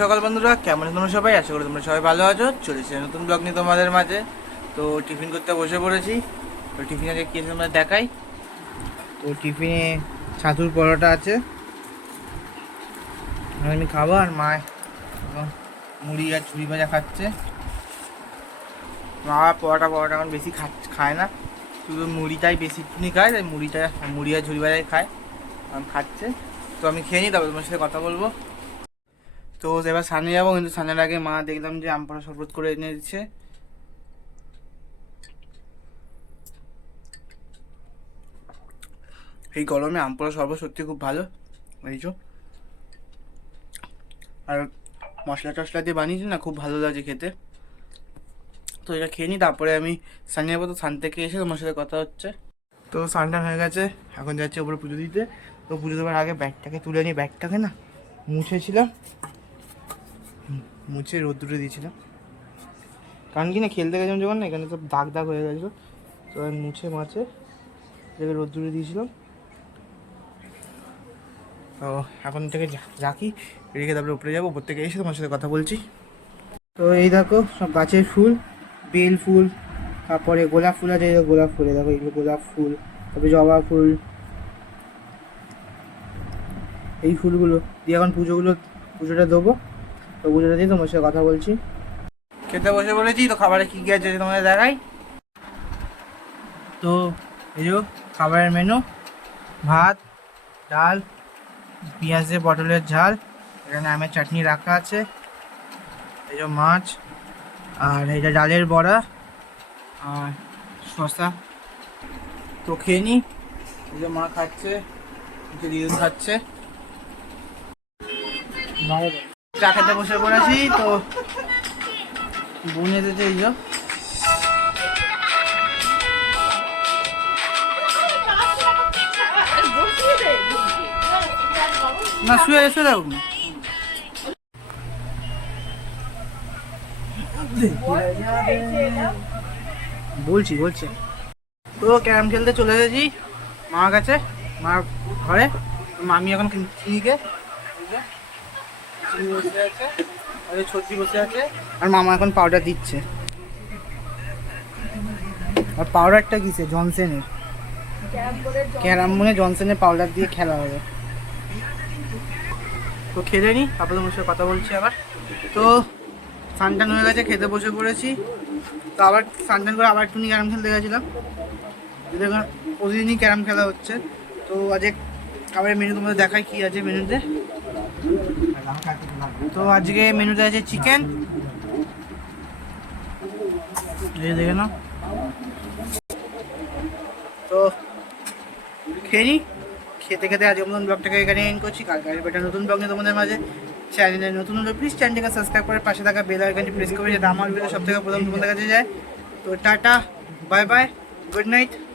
সকাল বন্ধুরা, কেমন আছো তোমরা সবাই? আশা করি তোমরা সবাই ভালো আছো। চলেছে নতুন ব্লগ নিয়ে তোমাদের মাঝে। তো টিফিন করতে বসে পড়েছি। তো টিফিনে আজকে কী তোমরা দেখাই। তো টিফিনে ছাতুর পরোটা আছে, আমি খাবো। আর মা মুড়ি আর ঝুড়ি ভাজা খাচ্ছে। মা পরোটা এখন বেশি খায় না, শুধু মুড়িটাই বেশি খায়। তাই মুড়ি আর ঝুড়ি ভাজাই খায়, খাচ্ছে। তো আমি খেয়ে নিই, তারপর তোমার সাথে কথা বলবো। তো এবার সামনে যাবো, কিন্তু সামনের আগে মা দেখলাম যে আম পাড়া শরবত করে এনে দিচ্ছে। এই গরমে আম পোড়া শরবত সত্যি খুব ভালো বুঝছো। আর মশলা টশলা দিয়ে বানিয়েছি না, খুব ভালো লাগছে খেতে। তো এটা খেয়ে নিই, তারপরে আমি সান যাবো। তো সান থেকে এসে তোমার সাথে কথা হচ্ছে। তো সানটান হয়ে গেছে, এখন যাচ্ছে ওপরে পুজো দিতে। তো পুজো দেওয়ার আগে ব্যাগটাকে তুলে নিই। ব্যাগটাকে না মুছেছিলাম, মুছে রোদ্দুরে দিয়েছিলাম, কারণ কি না খেলতে গেছিলাম যখন না, এখানে সব দাগ দাগ হয়ে গেছিলো। তো আমি মুছে মাছে এটাকে রোদ্দুরে দিয়েছিলাম। তো এখন থেকে রাখি, রেখে তারপরে উপরে যাবো। উপর থেকে এসে তোমার সাথে কথা বলছি। তো এই দেখো সব গাছের ফুল, বেল ফুল, তারপরে গোলাপ ফুল আছে। গোলাপ ফুল দেখো, এইগুলো গোলাপ ফুল, তারপরে জবা ফুল। এই ফুলগুলো দিয়ে এখন পুজোটা দেবো। তো পুজোটা দিয়ে তোমার সাথে কথা বলছি। খেতে বসে বলেছি। তো খাবারে কী কী আছে তোমাদের দেখাই। তো এই যে খাবারের মেনু: ভাত, ডাল, পেঁয়াজে পটলের ঝাল, এখানে আমের চাটনি রাখা আছে, এই যে মাছ, আর এইটা ডালের বড়া, আর শসা। তো খেয়ে নিই। এই যে মা খাচ্ছে, দিদুন খাচ্ছে, চা খেতে বসে পড়েছি। তো বোন এসেছে, এই যে না শুয়ে এসে দাও। বলছি তো ক্যারাম খেলতে চলে এসেছি মার কাছে, মার ঘরে। মামি এখন চিনিকে বসে আছে, আর ছর্দি বসে আছে, আর মামা এখন পাউডার দিচ্ছে। আর পাউডারটা কিসে? জনসেনের ক্যারাম মনে জনসেনের পাউডার দিয়ে খেলা হবে। তো খেলে নি, তারপরে তোমার সাথে কথা বলছি আবার। তো সানটান হয়ে গেছে, খেতে বসে পড়েছি। তো আবার সানটান করে আবার একটুখানি ক্যারাম খেলতে গেছিলাম। দেখুন প্রতিদিনই ক্যারাম খেলা হচ্ছে। তো আজকে খাবারের মেনু তোমাদের দেখাই কি আছে মেনুতে। তো আজকে মেনুতে আছে চিকেন, এই দেখে নাও। তো খেয়ে নিই। খেতে খেতে আজকে মতন ব্লগটাকে এখানে এন্ড করছি। কালকে আসবে একটা নতুন ব্লগ নিয়ে তোমাদের মাঝে। চ্যানেলে নতুন হলে প্লিজ চ্যানেলটাকে সাবস্ক্রাইব করে পাশে থাকা বেল আইকনটি প্রেস করে, যাতে আমার ভিডিও সব থেকে প্রথম তোমাদের কাছে যায়। তো tata, bye bye, good night.